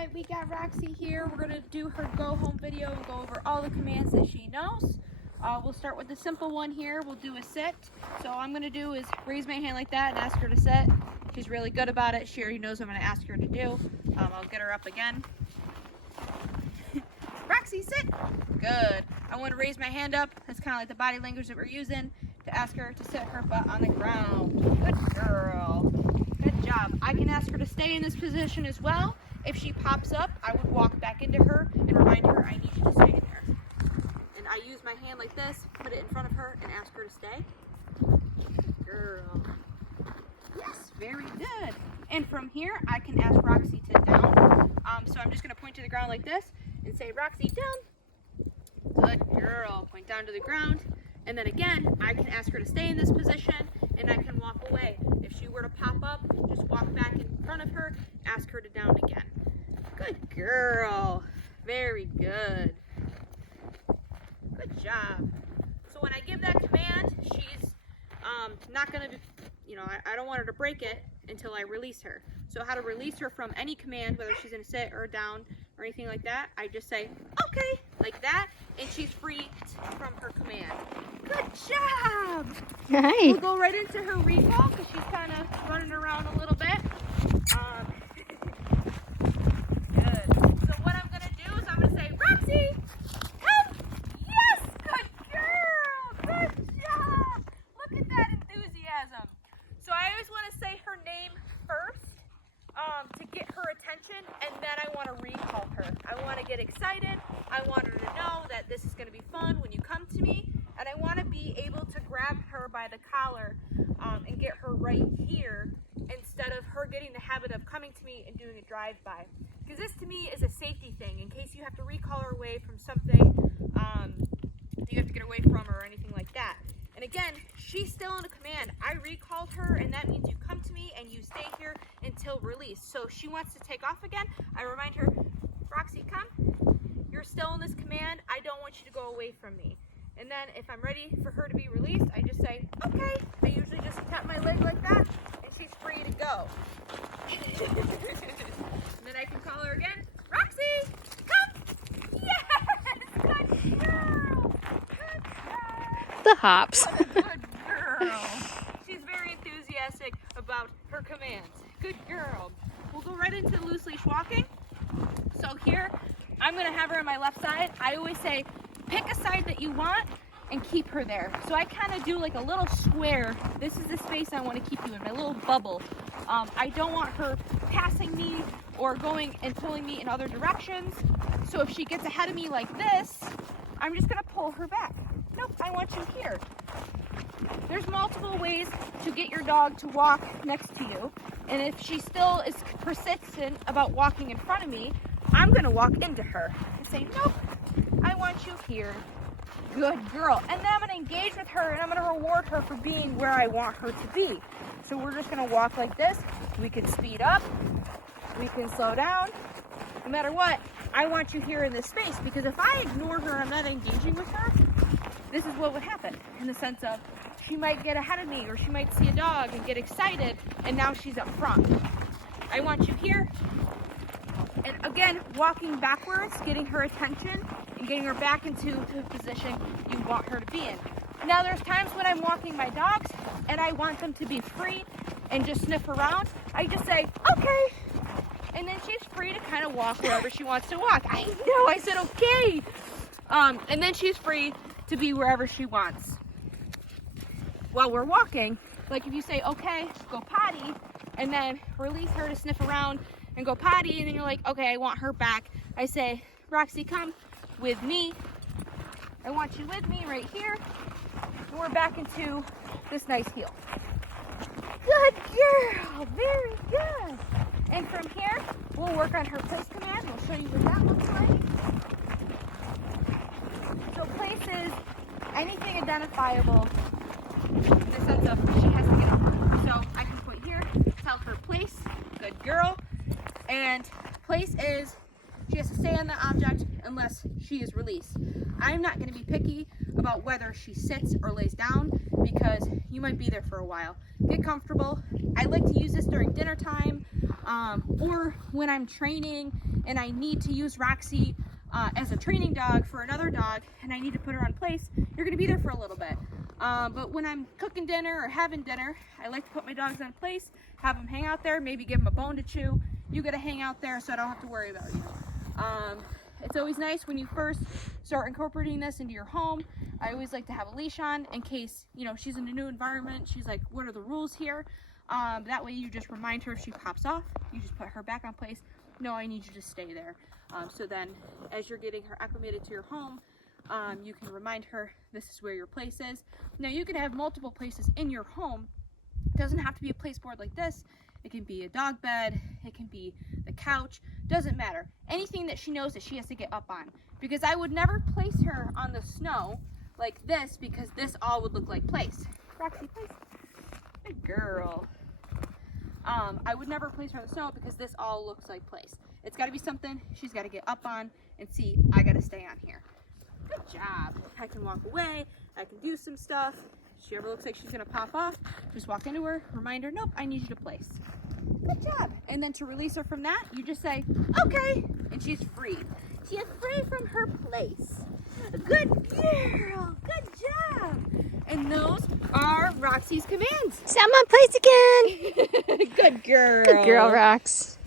Alright, we got Roxy here. We're going to do her go home video and go over all the commands that she knows. We'll start with the simple one here. We'll do a sit. So all I'm going to do is raise my hand like that and ask her to sit. She's really good about it. She already knows what I'm going to ask her to do. I'll get her up again. Roxy, sit. Good. I want to raise my hand up. That's kind of like the body language that we're using to ask her to sit her butt on the ground. Good girl. Good job. I can ask her to stay in this position as well. If she pops up, I would walk back into her and remind her I need you to stay in there. And I use my hand like this, put it in front of her, and ask her to stay. Good girl. Yes, very good. And from here, I can ask Roxy to down. So I'm just going to point to the ground like this and say, Roxy, down. Good girl. Point down to the ground. And then again, I can ask her to stay in this position, and I can walk away. If she were to pop up, just walk back in front of her, ask her to down again. Good girl. Very good. Good job. So when I give that command, she's not going to, I don't want her to break it until I release her. So how to release her from any command, whether she's in a sit or a down or anything like that, I just say, okay, like that, and she's free from her command. Good job! Nice. We'll go right into her recall because she's kind of running around a little bit. Good. So what I'm going to do is I'm going to say, Roxy, come! Yes! Good girl! Good job! Look at that enthusiasm. So I always want to say her name first to get her attention, and then I want to recall her. I want to get excited. I want her to know that this is going to be fun when you come to me. And I want to be able to grab her by the collar and get her right here instead of her getting the habit of coming to me and doing a drive-by. Because this to me is a safety thing in case you have to recall her away from something you have to get away from or anything like that. And again, she's still in a command. I recalled her, and that means you come to me and you stay here until release. So if she wants to take off again, I remind her, Roxy, come. You're still in this command. I don't want you to go away from me. And then if I'm ready for her to be released, I just say, okay. I usually just tap my leg like that, and she's free to go. And then I can call her again. Roxy, come! Yes! Good girl! Good job! The hops. What a good girl. She's very enthusiastic about her commands. Good girl. We'll go right into loose leash walking. So here, I'm going to have her on my left side. I always say, pick a side that you want and keep her there. So I kind of do like a little square. This is the space I want to keep you in, my little bubble. I don't want her passing me or going and pulling me in other directions. So if she gets ahead of me like this, I'm just going to pull her back. Nope, I want you here. There's multiple ways to get your dog to walk next to you. And if she still is persistent about walking in front of me, I'm going to walk into her and say, nope, I want you here. Good girl. And then I'm going to engage with her, and I'm going to reward her for being where I want her to be. So we're just going to walk like this. We can speed up. We can slow down. No matter what, I want you here in this space, because if I ignore her and I'm not engaging with her, this is what would happen in the sense of she might get ahead of me, or she might see a dog and get excited, and now she's up front. I want you here. And again, walking backwards, getting her attention, and getting her back into the position you want her to be in. Now there's times when I'm walking my dogs and I want them to be free and just sniff around. I just say, okay. And then she's free to kind of walk wherever she wants to walk. I know, I said okay. And then she's free to be wherever she wants. While we're walking, like if you say, okay, go potty, and then release her to sniff around and go potty, and then you're like, okay, I want her back. I say, Roxy, come with me. I want you with me right here. And we're back into this nice heel. Good girl, very good. And from here, we'll work on her place command. We'll show you what that looks like. So place is anything identifiable in the sense of she has to get up. So I can point here, tell her place, good girl. And place is She has to stay on the object unless she is released. I'm not going to be picky about whether she sits or lays down because you might be there for a while. Get comfortable. I like to use this during dinner time or when I'm training and I need to use Roxy as a training dog for another dog and I need to put her on place. You're going to be there for a little bit. But when I'm cooking dinner or having dinner, I like to put my dogs on place, have them hang out there, maybe give them a bone to chew. You got to hang out there so I don't have to worry about you. It's always nice when you first start incorporating this into your home. I always like to have a leash on in case, you know, she's in a new environment. She's like, what are the rules here? That way you just remind her if she pops off, you just put her back on place. No, I need you to stay there. So then as you're getting her acclimated to your home, you can remind her this is where your place is. Now you can have multiple places in your home. It doesn't have to be a place board like this. It can be a dog bed, it can be the couch, doesn't matter. Anything that she knows that she has to get up on. Because I would never place her on the snow like this because this all would look like place. Roxy, place. Good girl. I would never place her on the snow because this all looks like place. It's got to be something she's got to get up on and see, I got to stay on here. Good job. I can walk away, I can do some stuff. If she ever looks like she's gonna pop off, just walk into her, remind her, nope, I need you to place. Good job. And then to release her from that, you just say, okay, and she's free. She is free from her place. Good girl, good job. And those are Roxy's commands. Set my place again. Good girl. Good girl, Rox.